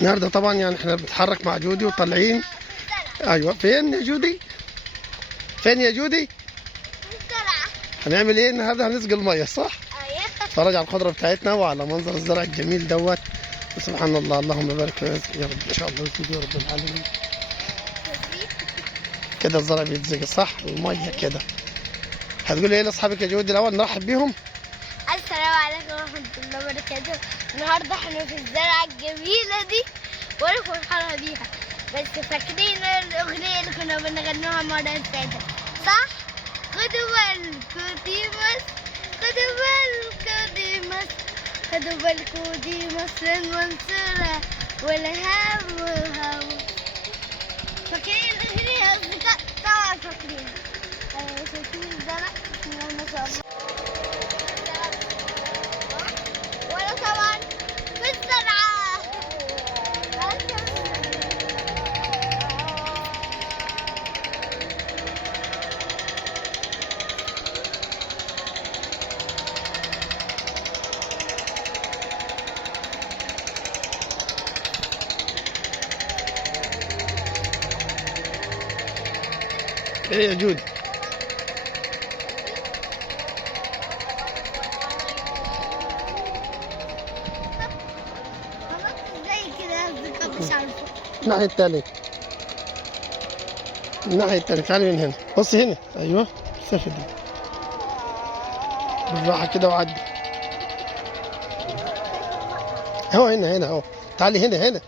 النهارده طبعا يعني احنا بنتحرك مع جودي وطالعين. ايوه، فين يا جودي؟ فين يا جودي؟ هنعمل ايه النهارده؟ هنسقي الميه صح؟ ايوه. نتفرج على الخضره بتاعتنا وعلى منظر الزرع الجميل دوت. سبحان الله، اللهم بارك يا رب، ان شاء الله يزيد يا رب العالمين. كده الزرع بيتزقي صح والميه كده. هتقول ايه لاصحابك يا جودي الاول نرحب بيهم؟ السلام عليكم ورحمة الله وبركاته. النهارده احنا في الزرعة الجميلة دي وانا فرحانة بيها. بس فاكرين الأغنية اللي كنا بنغنوها المرة اللي فاتت صح؟ خدوا بالكوا دي مصر، خدوا بالكوا دي مصر، خدوا بالكوا دي مصر المنصورة والهاب والهاب. فاكرين الأغنية يا أصدقاء؟ طبعا فاكرين. شايفين الزرع؟ بسم الله ما شاء الله. وانا طبعا في الزرعة. ايه يا جودي؟ زي كده يا أصدقاء مش عارفة. الناحية التانية، الناحية التانية، تعالي من هنا، بصي هنا، ايوه سافي دي بالراحة كده وعدي. اهو هنا اهو، تعالي هنا اهي.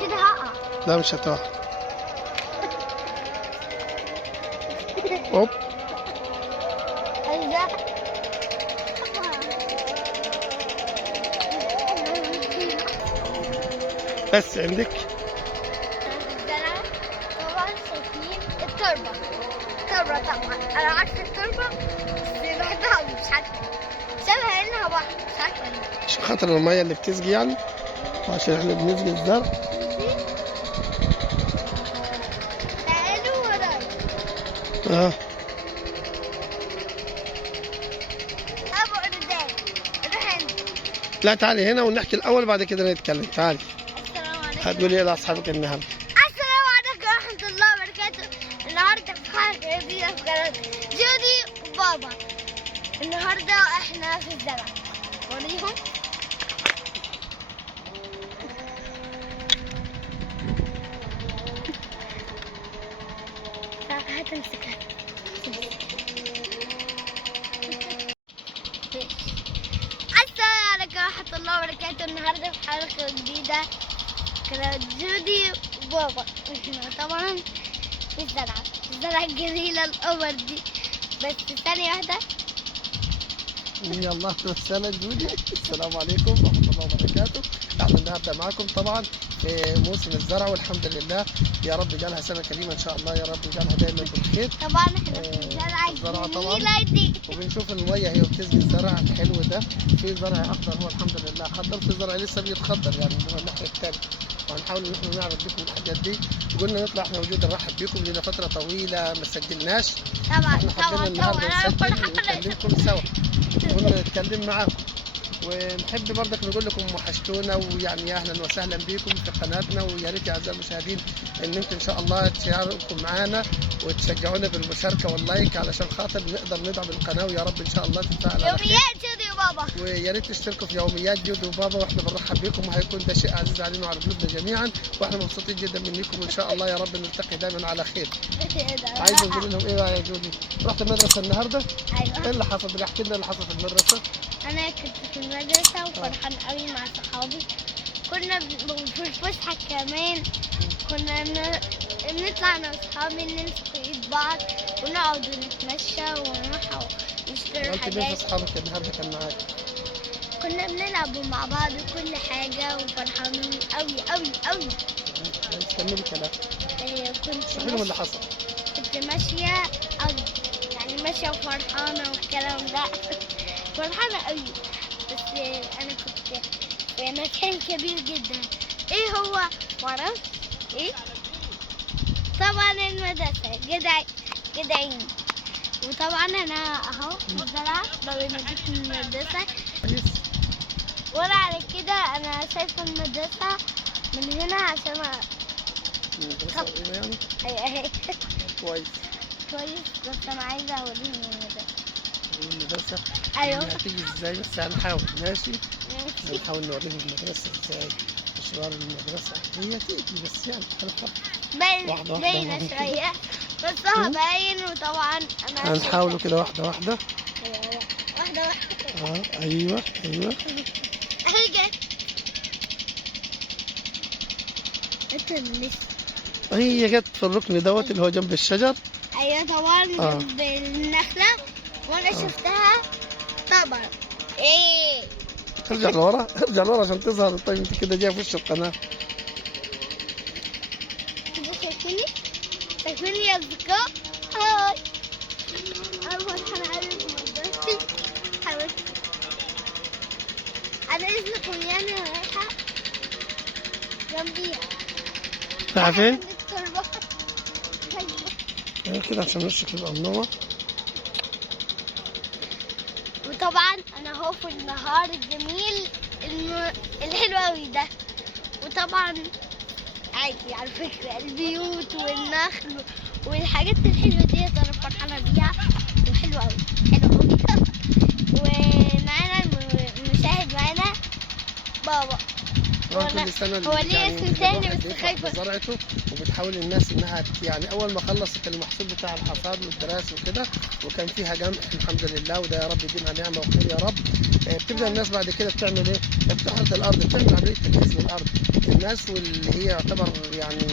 كده هقع. لا مش هتقع. اوب. بس عندك الزرعة طبعا شايفين التربة. التربة طبعا أنا عارفة التربة بس لوحدها مش عارفة. شبه إنها بحر مش عارفة ليه. عشان خاطر المية اللي بتسقي يعني، وعشان احنا بنسقي الزرع. تعالوا ورايا. اه أبو قدام. روح هنا. لا تعالي هنا ونحكي الاول بعد كده نتكلم. تعالي. السلام عليكم. هتقولي ايه لاصحابك النهارده؟ السلام عليكم ورحمة الله وبركاته. النهارده في حلقة جديدة في قناة جودي وبابا. النهارده احنا في الزرع. وريهم. هتمسكها. السلام عليكم ورحمة الله وبركاته. النهارده في حلقة جديدة قناة جودي وبابا. احنا طبعا في الزرعة الجميلة القمر دي. بس ثانية واحدة. يلا وسهلا جودي. السلام عليكم ورحمة الله وبركاته. احنا النهارده معاكم طبعا في موسم الزرع، والحمد لله يا رب جالها سنة كريمة ان شاء الله، يا رب جالها دايما بالخير. طبعا احنا في الزرعة الجميلة دي. وبنشوف المية هي وبتسقي الزرع الحلو ده. في زرع اخضر هو الحمد لله خضر، في زرع لسه بيتخضر يعني من الناحية التانية. وهنحاول ان احنا نعرض لكم الحاجات دي. قلنا نطلع احنا وجود نرحب بكم، لنا فترة طويلة ما سجلناش. طبعا احنا حبينا النهارده انا نسجل فرحانة. ونكلمكم سوا، قلنا نتكلم معاكم. ونحب برضك نقول لكم وحشتونا، ويعني اهلا وسهلا بكم في قناتنا. ويا ريت يا اعزائي المشاهدين ان انتم ان شاء الله تشاركوا معانا وتشجعونا بالمشاركه واللايك علشان خاطر نقدر ندعم القناه، ويا رب ان شاء الله تنفع على خير. يوميات جودي وبابا. ويا ريت تشتركوا في يوميات جودي وبابا، واحنا بنرحب بكم، وهيكون ده شيء عزيز علينا وعلى قلوبنا جميعا، واحنا مبسوطين جدا منكم، وان شاء الله يا رب نلتقي دايما على خير. عايز نقول لهم ايه بقى يا جودي؟ رحت المدرسه النهارده؟ ايه ايوه. اللي حصل بقى؟ احكي لنا اللي حصل في المدرسه. انا كنت في المدرسة وفرحان قوي مع صحابي. كنا في الفسحة كمان كنا بنطلع انا واصحابي نمسك ايد بعض ونقعد نتمشى ونروح نشتري انت مين في حاجات. اصحابك النهارده كان معاك؟ كنا بنلعب مع بعض وكل حاجة وفرحانين قوي قوي قوي. كملي كلام. كنت اشرحي لهم اللي حصل. كنت ماشية قوي، يعني ماشية وفرحانة والكلام ده. فرحانة قوي. بس أنا كنت في مكان كبير جدا. إيه هو؟ معرفش إيه. طبعا المدرسة جدعين. وطبعا أنا أهو في الزرعة بوديك من المدرسة. كويس. ولا على كده انا شايفه المدرسه من هنا عشان المدرسة قريبة يعني. اهي كويس. كويس. بس انا عايزه اوريهم المدرسه. المدرسة ايوه هتيجي ازاي؟ بس هنحاول. ماشي. ماشي. هنحاول نوريهم المدرسة ازاي. مشوار المدرسة هي تيجي بس يعني حلقة. واحدة واحدة باينه كده. شويه بس هو باين. وطبعا انا هنحاوله كده واحدة واحدة. أيوة. واحده واحده. ايوه ايوه. اهي جت. اتنس. هي جت في الركن دوت اللي هو جنب الشجر. ايوه طبعا جنب النخله. وانا شفتها طبعا. ايه ارجع لورا ارجع لورا عشان تظهر. طيب انت كده جايه في وش القناة. انتوا شايفيني؟ شايفيني يا اصدقاء؟ هاي. اول حلقه مدرستي حبيبتي. انا اذنكم يعني رايحه جنبيها. رايحة فين؟ عند التربه. ايوه كده عشان وشك يبقى منور. وطبعا انا اهو في النهار الجميل الحلو قوي ده. وطبعا عادي على فكره البيوت والنخل والحاجات الحلوه دي انا فرحانه بيها وحلوه قوي. حلوه قوي. ومعانا المشاهد معانا بابا. كل سنة هو ليه اسم تاني بس خايفه. زرعته وبتحاول الناس انها يعني اول ما خلصت المحصول بتاع الحصاد والدراسه وكده وكان فيها جمع الحمد لله وده يا رب يديمها نعمه وخير يا رب. بتبدا الناس بعد كده بتعمل ايه؟ بتحرث الارض بتعمل عمليه تجهيز للارض. الناس واللي هي يعتبر يعني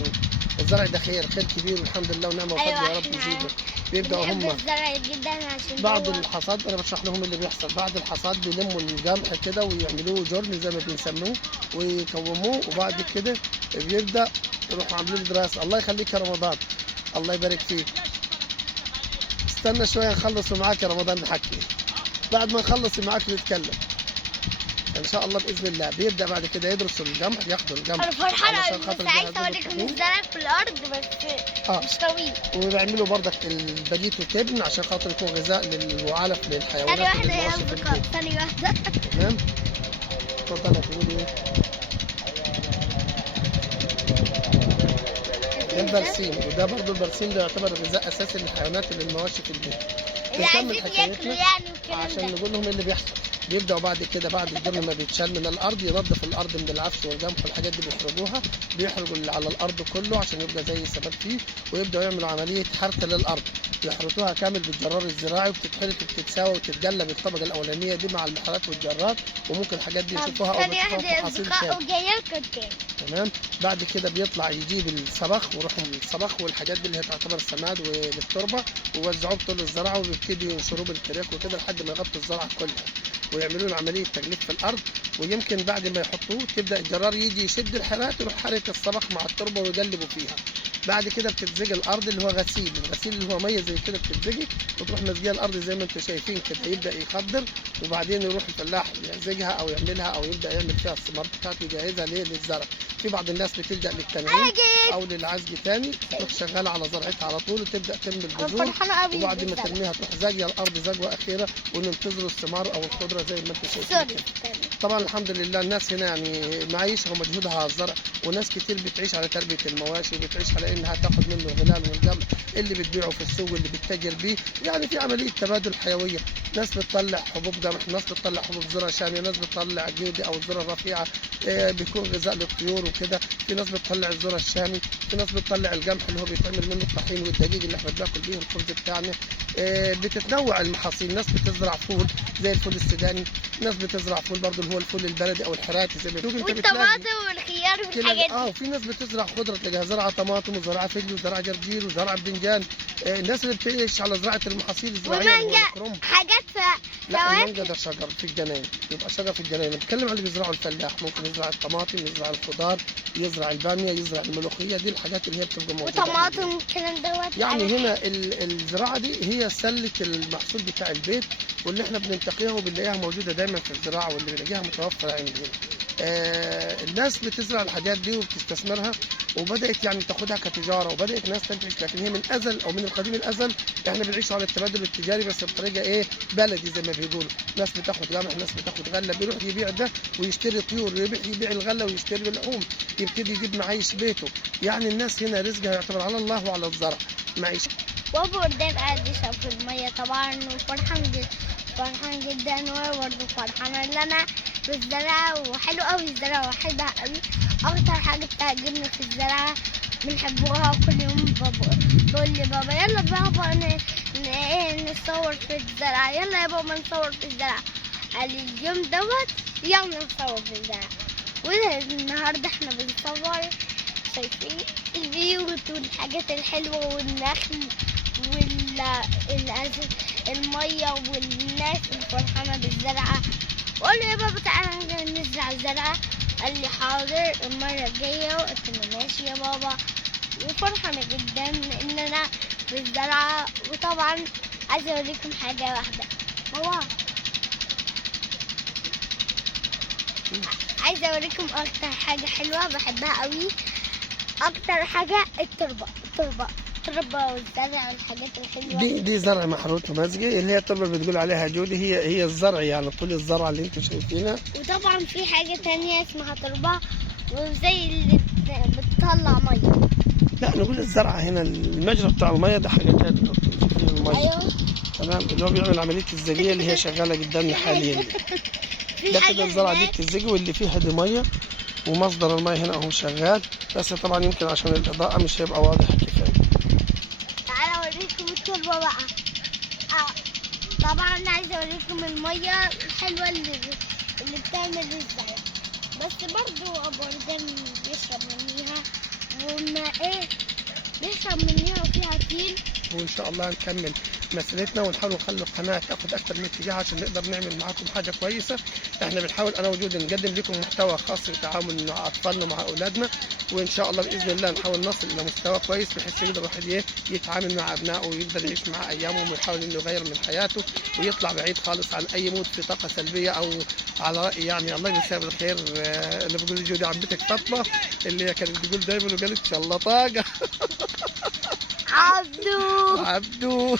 الزرع ده خير كبير والحمد لله ونعمه وفضل يا رب يزيده. بيبداوا بنحب هم الزرع جدا عشان بعد هو الحصاد انا بشرح لهم اللي بيحصل. بعد الحصاد بيلموا الجمح كده ويعملوه جرن زي ما بنسموه ويكوموه وبعد كده بيبدا يروحوا عاملين دراسه. الله يخليك يا رمضان الله يبارك فيك. استنى شويه نخلص معاك يا رمضان نحكي. بعد ما نخلص معاك نتكلم ان شاء الله باذن الله. بيبدا بعد كده يدرسوا الجمح ياخدوا الجمح انا فرحانه علشان قوي. خاطر بس عايزه يجهزوه اوريكم بالطحين. الزرع في الارض بس مش طويل. وبيعملوا برضك البليت والتبن عشان خاطر يكون غذاء وعلف ثانيه للحيوانات واحده يا والمواشي في اصدقاء. البيت. ثانيه واحده. تمام. اتفضل هتقولي ايه؟ ده البرسيم وده برضه البرسيم ده يعتبر غذاء اساسي للحيوانات اللي المواشي في البيت. اللي عايزين ياكلوا يعني والكلام عشان ده. نقول لهم ايه اللي بيحصل. بيبداوا بعد كده بعد الجرن ما بيتشال من الارض ينظف الارض من العفش والجمح والحاجات دي بيخرجوها. بيحرجوا اللي على الارض كله عشان يبقى زي الثبات فيه ويبداوا يعملوا عمليه حرث للارض. يحرثوها كامل بالجرار الزراعي وبتتحرث وبتتساوى وتتجلى بالطبقه الاولانيه دي مع المحرات والجرار وممكن الحاجات دي يشوفوها او ثانيه بيشوفوها واحده في يا محاصيل اصدقاء تاني. وجايه لكم تاني. تمام. بعد كده بيطلع يجيب الصبخ ويروحوا الصبخ والحاجات دي اللي هي تعتبر سماد وللتربه ويوزعوه بطول الزرع وبيبتدوا ينشروه بالكريك وكده لحد ما يغطوا الزرع كلها ويعملوا له عمليه تجليد في الارض. ويمكن بعد ما يحطوه تبدا الجرار يجي يشد الحرات يروح حارك الصبخ مع التربه ويقلبوا فيها. بعد كده بتتزج الارض اللي هو غسيل. الغسيل اللي هو ميه زي كده بتتزجي وتروح مزجيه الارض زي ما انتم شايفين كده. يبدا يخضر وبعدين يروح الفلاح يزجها او يعملها او يبدا يعمل فيها الثمار بتاعته يجهزها ليه للزرع. في بعض الناس بتلجا للتنعيم او للعزج تاني تروح شغاله على زرعتها على طول وتبدا ترمي البذور وبعد ما ترميها تروح زاجيه الارض زجوه اخيره وننتظروا الثمار او الخضره زي ما انتم شايفين كده. طبعا الحمد لله الناس هنا يعني معيشه ومجهودها على الزرع وناس كتير بتعيش على تربيه المواشي وبتعيش على انها تاخد منه الغلال والجمح اللي بتبيعه في السوق واللي بتتاجر بيه. يعني في عمليه تبادل حيويه. ناس بتطلع حبوب قمح ناس بتطلع حبوب ذره شاميه ناس بتطلع جودي او الذره الرفيعه بيكون غذاء للطيور وكده. في ناس بتطلع الذره الشامي. في ناس بتطلع القمح اللي هو بيتعمل منه الطحين والدقيق اللي احنا بناكل بيه الخبز بتاعنا. بتتنوع المحاصيل. ناس بتزرع فول زي الفول السوداني. ناس بتزرع فول برضه اللي هو الفول البلدي او الحراتي زي ما بتقول انت والطماطم والخيار والحاجات دي. وفي ناس بتزرع خضره تلاقيها زرعه طماطم وزرعه فجل وزرعه جرجير وزرعه بدنجان. الناس اللي بتعيش على زراعه المحاصيل الزراعيه ومانجا حاجات لا المانجا ده شجر في الجناين. يبقى شجر في الجناين. انا بتكلم على اللي بيزرعوا الفلاح. ممكن يزرع الطماطم يزرع الخضار يزرع الباميه يزرع الملوخيه. دي الحاجات اللي هي بتبقى موجوده وطماطم والكلام دوت. يعني هنا الزراعه دي هي سله المحصول بتاع البيت واللي احنا بننتقيها وبنلاقيها موجوده دايما في الزراعه واللي بنلاقيها متوفره عندنا. الناس بتزرع الحاجات دي وبتستثمرها، وبدات يعني تاخدها كتجاره، وبدات ناس تنتج. لكن هي من ازل او من القديم الازل احنا بنعيش على التبادل التجاري، بس بطريقه ايه، بلدي زي ما بيقولوا. ناس بتاخد قمح، ناس بتاخد غله، بيروح يبيع ده ويشتري طيور، يبيع الغله ويشتري اللحوم، يبتدي يجيب معايش بيته. يعني الناس هنا رزقها يعتبر على الله وعلى الزرع معيشه. وابو وردان قاعد يشرب في المية طبعا، وفرحان فرحان جدا. وانا برضه فرحانة ان انا في الزرعة، وحلو قوي الزرعة، وحلوة قوي. اكتر حاجة بتعجبني في الزرعة بنحبوها. كل يوم بابا بقول لي بابا يلا بابا نصور في الزرعة، يلا يا بابا نصور في الزرعة. قال لي اليوم دوت يلا نصور في الزرعة. والنهارده احنا بنصور، شايفين البيوت والحاجات الحلوة والنخل والمية والناس الفرحانة بالزرعة. وقال لي يا بابا تعالى نزرع زرعة. قال لي حاضر المرة الجاية. وقلت له ماشي يا بابا. وفرحانة جدا ان انا في الزرعة. وطبعا عايزة اوريكم حاجة واحدة. بابا عايزة اوريكم اكتر حاجة حلوة بحبها قوي. اكتر حاجة التربة والزرع والحاجات الحلوة دي زرع محروت ومزجي، اللي هي التربه اللي بتقول عليها جودي، هي الزرع يعني طول الزرعه اللي انتم شايفينها. وطبعا في حاجة تانية اسمها تربة، وزي اللي بتطلع مية. لا نقول الزرعه هنا المجرى بتاع الميه ده حاجه تانية. الميه ايوه تمام، اللي هو بيعمل عمليه الزجيه اللي هي شغاله قدامنا حاليا دي. في ده حاجة كده الزرعه دي هناك. بتزجي، واللي فيها دي ميه، ومصدر الميه هنا اهو شغال. بس طبعا يمكن عشان الاضاءه مش هيبقى واضح كفايه. تعالى اوريكم التربة بقى. طبعا انا عايزة اوريكم المية الحلوة اللي بتعمل الزرع. بس برضو ابو وردان بيشرب منيها، وما بيشرب منيها وفيها طين. وان شاء الله نكمل مسيرتنا ونحاول نخلي القناه تاخد اكتر من اتجاه عشان نقدر نعمل معاكم حاجه كويسه. احنا بنحاول انا وجودي نقدم لكم محتوى خاص بالتعامل مع اطفالنا ومع اولادنا، وان شاء الله باذن الله نحاول نصل الى مستوى كويس بحيث يقدر الواحد يتعامل مع ابنائه ويقدر يعيش مع ايامهم، ويحاول انه يغير من حياته ويطلع بعيد خالص عن اي مود في طاقه سلبيه. او على راي يعني الله يمسيها بالخير اللي بقول جودي عمتك فاطمه اللي هي كانت بتقول دايما وقالت شلطاقه عبدو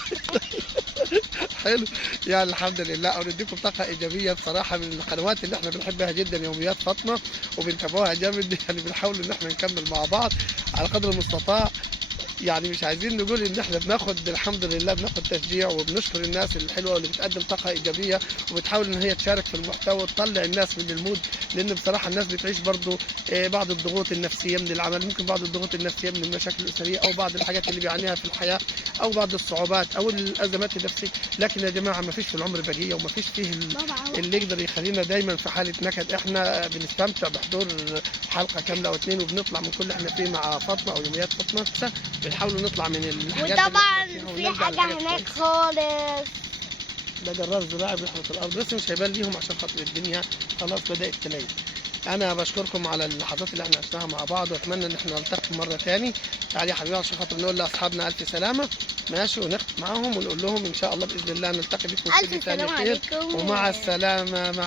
حلو. يعني الحمد لله، اوديكم طاقه ايجابيه بصراحه من القنوات اللي احنا بنحبها جدا، يوميات فاطمه، وبنتابعوها جامد. يعني بنحاول ان احنا نكمل مع بعض على قدر المستطاع. يعني مش عايزين نقول ان احنا بناخد الحمد لله بناخد تشجيع، وبنشكر الناس الحلوه اللي بتقدم طاقه ايجابيه وبتحاول ان هي تشارك في المحتوى وتطلع الناس من المود. لان بصراحه الناس بتعيش برضو بعض الضغوط النفسيه من العمل، ممكن بعض الضغوط النفسيه من المشاكل الاسريه، او بعض الحاجات اللي بيعانيها في الحياه، او بعض الصعوبات او الازمات النفسيه. لكن يا جماعه ما فيش في العمر بقيه، وما فيش فيه اللي يقدر يخلينا دايما في حاله نكد. احنا بنستمتع بحضور حلقه كامله او اتنين، وبنطلع من كل احنا فيه مع فاطمه او يوميات فاطمه، بنحاول نطلع من الحاجات. وطبعا في حاجة هناك خالص، ده جرار زراعي بيحرث الارض، بس مش هيبان ليهم عشان خاطر الدنيا خلاص بدات تليل. انا بشكركم على اللحظات اللي احنا عشناها مع بعض، واتمنى ان احنا نلتقي مره تاني. تعالي يا حبيبي عشان خاطر نقول لاصحابنا الف سلامه، ماشي، ونختم معاهم ونقول لهم ان شاء الله باذن الله نلتقي بكم في ألف تاني سلام خير. عليكم ومع السلامه. مع